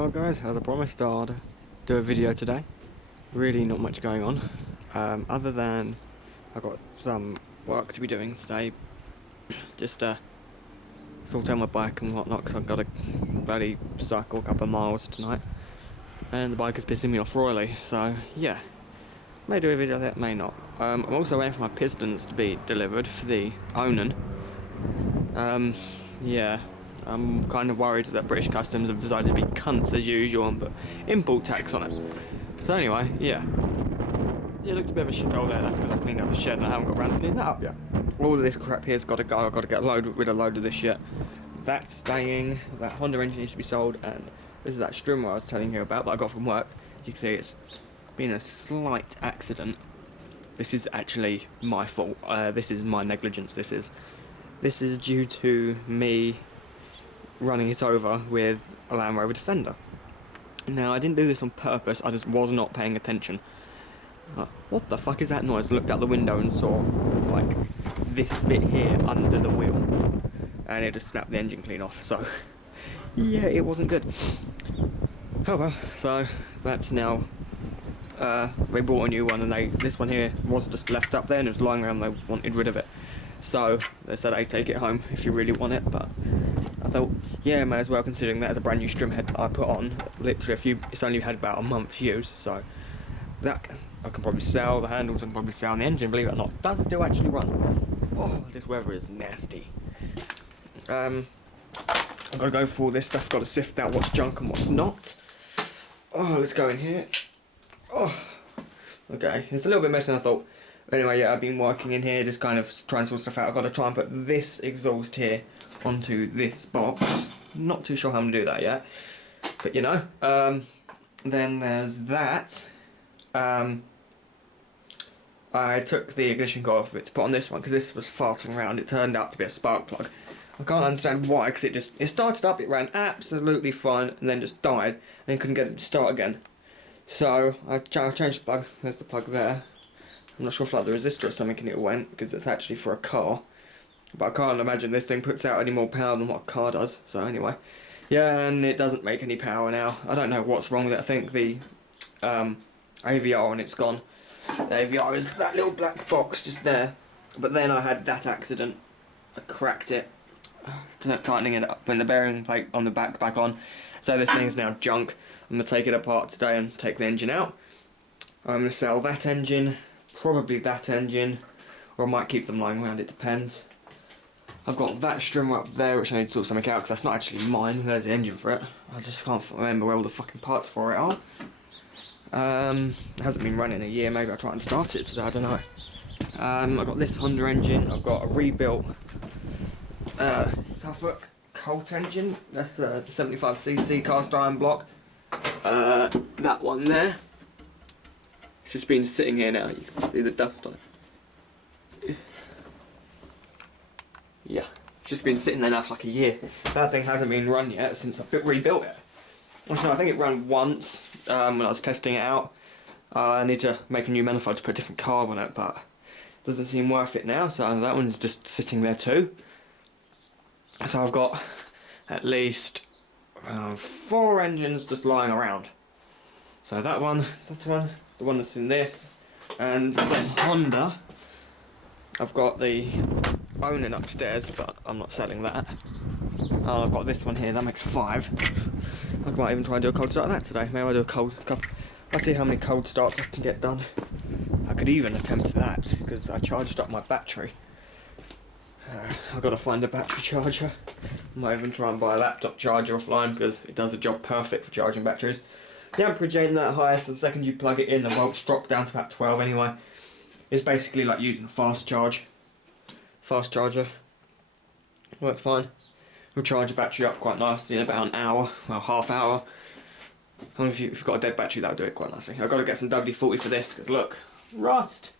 Well guys, as I promised, I'd do a video today. Really not much going on, other than I've got some work to be doing today. Just sort out my bike and whatnot, because I've got to bloody cycle a couple of miles tonight. And the bike is pissing me off royally, so yeah. May do a video of that, may not. I'm also waiting for my pistons to be delivered for the Onan. Yeah. I'm kind of worried that British Customs have decided to be cunts as usual and put import tax on it. So anyway, yeah. It looks a bit of a shithole there. That's because I cleaned up the shed and I haven't got around to cleaning that up yet. All of this crap here's got to go. I've got to get rid of a load of this shit. That's staying. That Honda engine needs to be sold, and this is that Strimmer I was telling you about that I got from work. As you can see, it's been a slight accident. This is actually my fault. This is my negligence. This is due to me running it over with a Land Rover Defender. Now, I didn't do this on purpose, I just was not paying attention. What the fuck is that noise? I looked out the window and saw, like, this bit here under the wheel. And it just snapped the engine clean off, so yeah, it wasn't good. Oh well, so that's now, they bought a new one, and this one here was just left up there and it was lying around, they wanted rid of it. So they said, hey, take it home if you really want it, but I thought, yeah, may as well, considering that as a brand new Strim head I put on. Literally it's only had about a month's use, so that I can probably sell, the handles I can probably sell, and the engine, believe it or not, does still actually run. Oh, this weather is nasty. I've got to go through all this stuff, got to sift out what's junk and what's not. Oh, let's go in here. Oh, okay, it's a little bit messy than I thought. Anyway, yeah, I've been working in here, just kind of trying to sort stuff out. I've got to try and put this exhaust here onto this box. Not too sure how I'm going to do that yet. But, you know. Then there's that. I took the ignition coil off of it to put on this one, because this was farting around. It turned out to be a spark plug. I can't understand why, because it started up, it ran absolutely fine, and then just died, and couldn't get it to start again. So, I changed the plug. There's the plug there. I'm not sure if like the resistor or something it went, because it's actually for a car. But I can't imagine this thing puts out any more power than what a car does. So anyway, yeah, and it doesn't make any power now. I don't know what's wrong with it. I think the AVR, and it's gone. The AVR is that little black box just there. But then I had that accident. I cracked it, tightening it up, putting the bearing plate on the back on. So this thing's now junk. I'm going to take it apart today and take the engine out. I'm going to sell that engine. Probably that engine, or I might keep them lying around, it depends. I've got that Strimmer up there which I need to sort something out, because that's not actually mine. There's the engine for it. I just can't remember where all the fucking parts for it are. It hasn't been running a year, maybe I'll try and start it today, I don't know. I've got this Honda engine, I've got a rebuilt Suffolk Colt engine, that's the 75cc cast iron block. That one there. It's just been sitting here now, you can see the dust on it. Yeah, it's just been sitting there now for like a year. That thing hasn't been run yet since I rebuilt it. Actually, no, I think it ran once when I was testing it out. I need to make a new manifold to put a different carb on it, but it doesn't seem worth it now, so that one's just sitting there too. So I've got at least 4 engines just lying around. So that one, that's one. The one that's in this, and then Honda. I've got the Onan upstairs, but I'm not selling that. Oh, I've got this one here, that makes 5. I might even try and do a cold start of that today. Maybe I'll do a couple. I'll see how many cold starts I can get done. I could even attempt that, because I charged up my battery. I've got to find a battery charger. I might even try and buy a laptop charger offline, because it does the job perfect for charging batteries. The amperage ain't that high, so the second you plug it in, the volts drop down to about 12 anyway. It's basically like using a fast charger. Work fine. We'll charge a battery up quite nicely in about an hour, well, half hour. I mean, if you've got a dead battery, that'll do it quite nicely. I've got to get some WD-40 for this, because look, rust!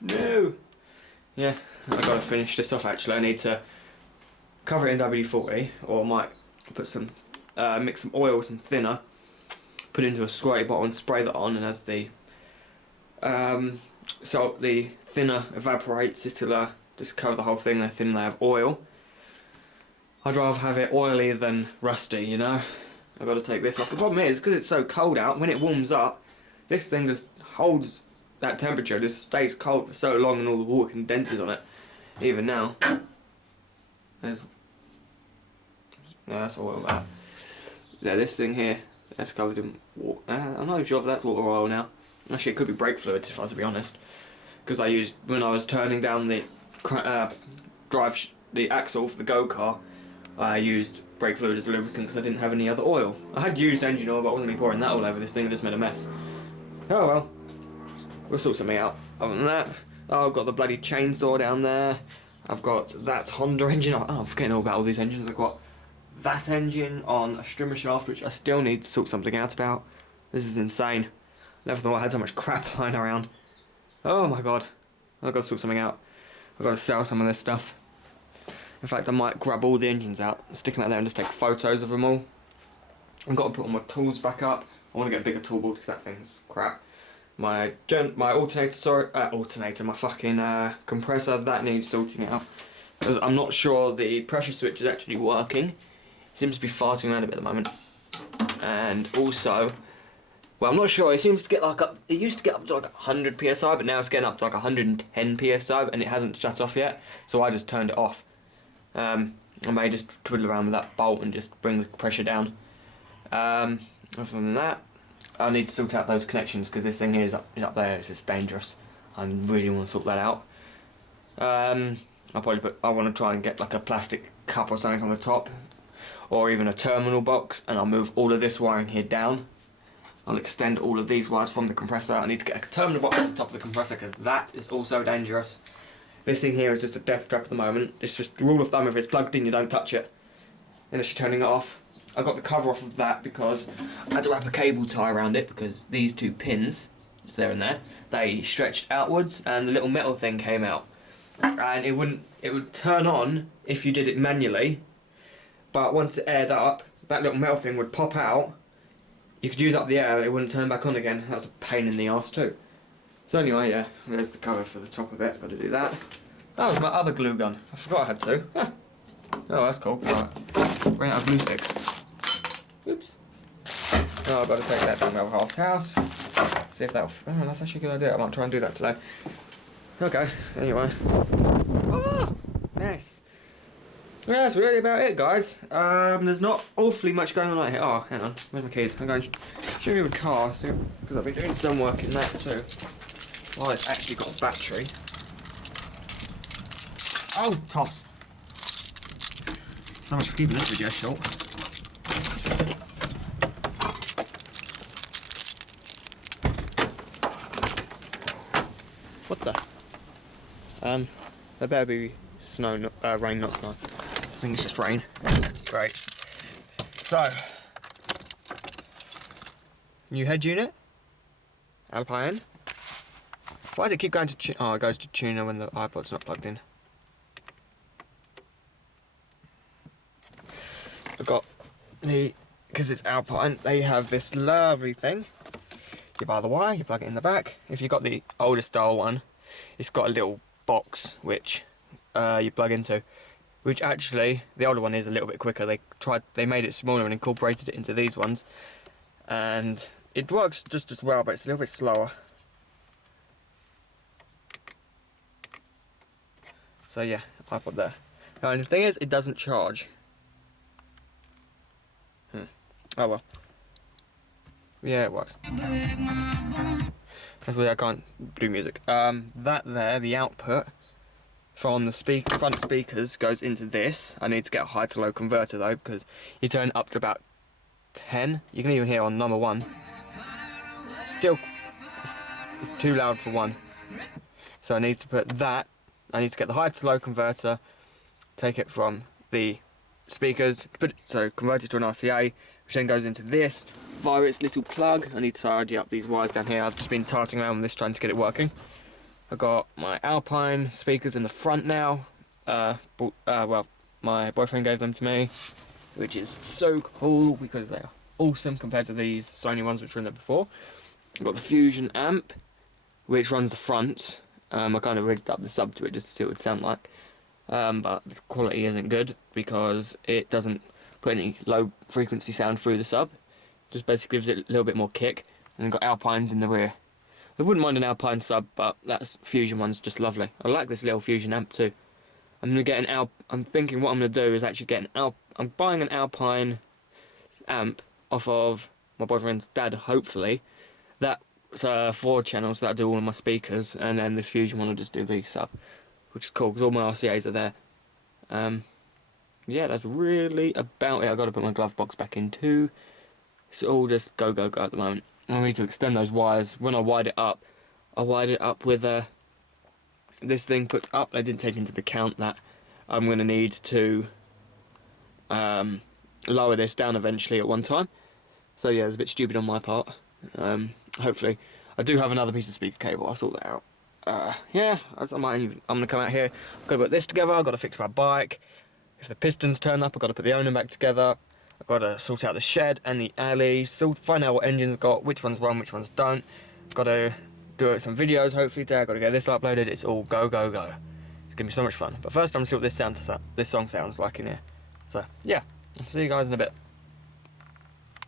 No! Yeah, I've got to finish this off actually. I need to cover it in WD-40, or I might put some, mix some oil, some thinner, put it into a spray bottle and spray that on, and as the so the thinner evaporates, it'll just cover the whole thing in a thin layer of oil. I'd rather have it oily than rusty, you know. I've got to take this off. The problem is, because it's so cold out, when it warms up, this thing just holds that temperature, just stays cold for so long and all the water condenses on it. Even now. There's... Yeah, that's all of that. Yeah, this thing here, that's covered in water. I'm not even sure if that's water oil now. Actually, it could be brake fluid, if I was to be honest. Because I used, when I was turning down the the axle for the go-kart, I used brake fluid as a lubricant because I didn't have any other oil. I had used engine oil, but I wasn't going to be pouring that all over this thing, it just made a mess. Oh well, we'll sort something out. Other than that, oh, I've got the bloody chainsaw down there. I've got that Honda engine. Oh, I'm forgetting all about all these engines. I've got that engine on a strimmer shaft, which I still need to sort something out about. This is insane. Never thought I had so much crap lying around. Oh my god. I've got to sort something out. I've got to sell some of this stuff. In fact, I might grab all the engines out, stick them out there and just take photos of them all. I've got to put all my tools back up. I want to get a bigger toolboard because that thing's crap. My alternator, my fucking compressor, that needs sorting out. Because I'm not sure the pressure switch is actually working. It seems to be farting around a bit at the moment. And also, well, I'm not sure, it seems to get like up, it used to get up to like 100 psi, but now it's getting up to like 110 psi and it hasn't shut off yet, so I just turned it off. I may just twiddle around with that bolt and just bring the pressure down. Other than that, I need to sort out those connections because this thing here is up there, it's just dangerous. I really want to sort that out. I want to try and get like a plastic cup or something on the top, or even a terminal box, and I'll move all of this wiring here down. I'll extend all of these wires from the compressor. I need to get a terminal box at the top of the compressor because that is also dangerous. This thing here is just a death trap at the moment. It's just the rule of thumb, if it's plugged in you don't touch it unless you're turning it off. I got the cover off of that because I had to wrap a cable tie around it because these two pins, it's there and there, they stretched outwards and the little metal thing came out. And it would turn on if you did it manually, but once it aired up, that little metal thing would pop out. You could use up the air, it wouldn't turn back on again. That was a pain in the arse too. So anyway, yeah, there's the cover for the top of it, got to do that. That was my other glue gun, I forgot I had two. Huh. Oh, that's cool. Right. Bring out a glue stick. Oops. Oh, I've got to take that down to Half's house. See if that'll... Oh, that's actually a good idea, I might try and do that today. Okay, anyway. Oh, nice. Yeah, that's really about it, guys. There's not awfully much going on right here. Oh, hang on, where's my keys? I'm going to show you the car, because I've been doing some work in that too. Oh, it's actually got a battery. Oh, toss. So much for keeping this video short. What the? There better be snow, rain, not snow. I think it's just rain. Great. So, new head unit. Alpine. Why does it keep going to oh, it goes to tuner when the iPod's not plugged in. I've got the, because it's Alpine, they have this lovely thing. You buy the wire, you plug it in the back. If you've got the older style one, it's got a little box which you plug into. Which actually, the older one is a little bit quicker. They made it smaller and incorporated it into these ones. And it works just as well, but it's a little bit slower. So yeah, iPod there. And the thing is, it doesn't charge. Oh well. Yeah, it works. Hopefully I can't do music. That there, the output from the front speakers goes into this. I need to get a high to low converter though, because you turn it up to about 10. You can even hear on number 1. Still, it's too loud for 1. So I need to put that. I need to get the high to low converter, take it from the speakers, convert it to an RCA, which then goes into this via its little plug. I need to tidy up these wires down here. I've just been tarting around with this trying to get it working. I've got my Alpine speakers in the front now. Well, my boyfriend gave them to me, which is so cool because they are awesome compared to these Sony ones which were in there before. I've got the Fusion amp, which runs the front. I kind of rigged up the sub to it just to see what it would sound like. But the quality isn't good because it doesn't put any low frequency sound through the sub. Just basically gives it a little bit more kick. And then got Alpines in the rear. I wouldn't mind an Alpine sub, but that Fusion one's just lovely. I like this little Fusion amp too. I'm gonna get an I'm thinking what I'm gonna do is actually get an I'm buying an Alpine amp off of my boyfriend's dad, hopefully. That's 4 channels that do all of my speakers, and then the Fusion one will just do the sub, which is cool because all my RCAs are there. Yeah, that's really about it. I've got to put my glove box back in too. It's all just go at the moment. I need to extend those wires. When I wired it up with this thing puts up. I didn't take into account that I'm going to need to lower this down eventually at one time. So yeah, it's a bit stupid on my part. Hopefully, I do have another piece of speaker cable. I'll sort that out. Yeah, I'm going to come out here. I've got to put this together. I've got to fix my bike. If the pistons turn up, I've got to put the owner back together. I've got to sort out the shed and the alley. Find out what engines got, which ones run, which ones don't. I've got to do some videos hopefully today. I've got to get this uploaded. It's all go. It's going to be so much fun. But first I'm going to see what this song sounds like in here. So yeah, I'll see you guys in a bit.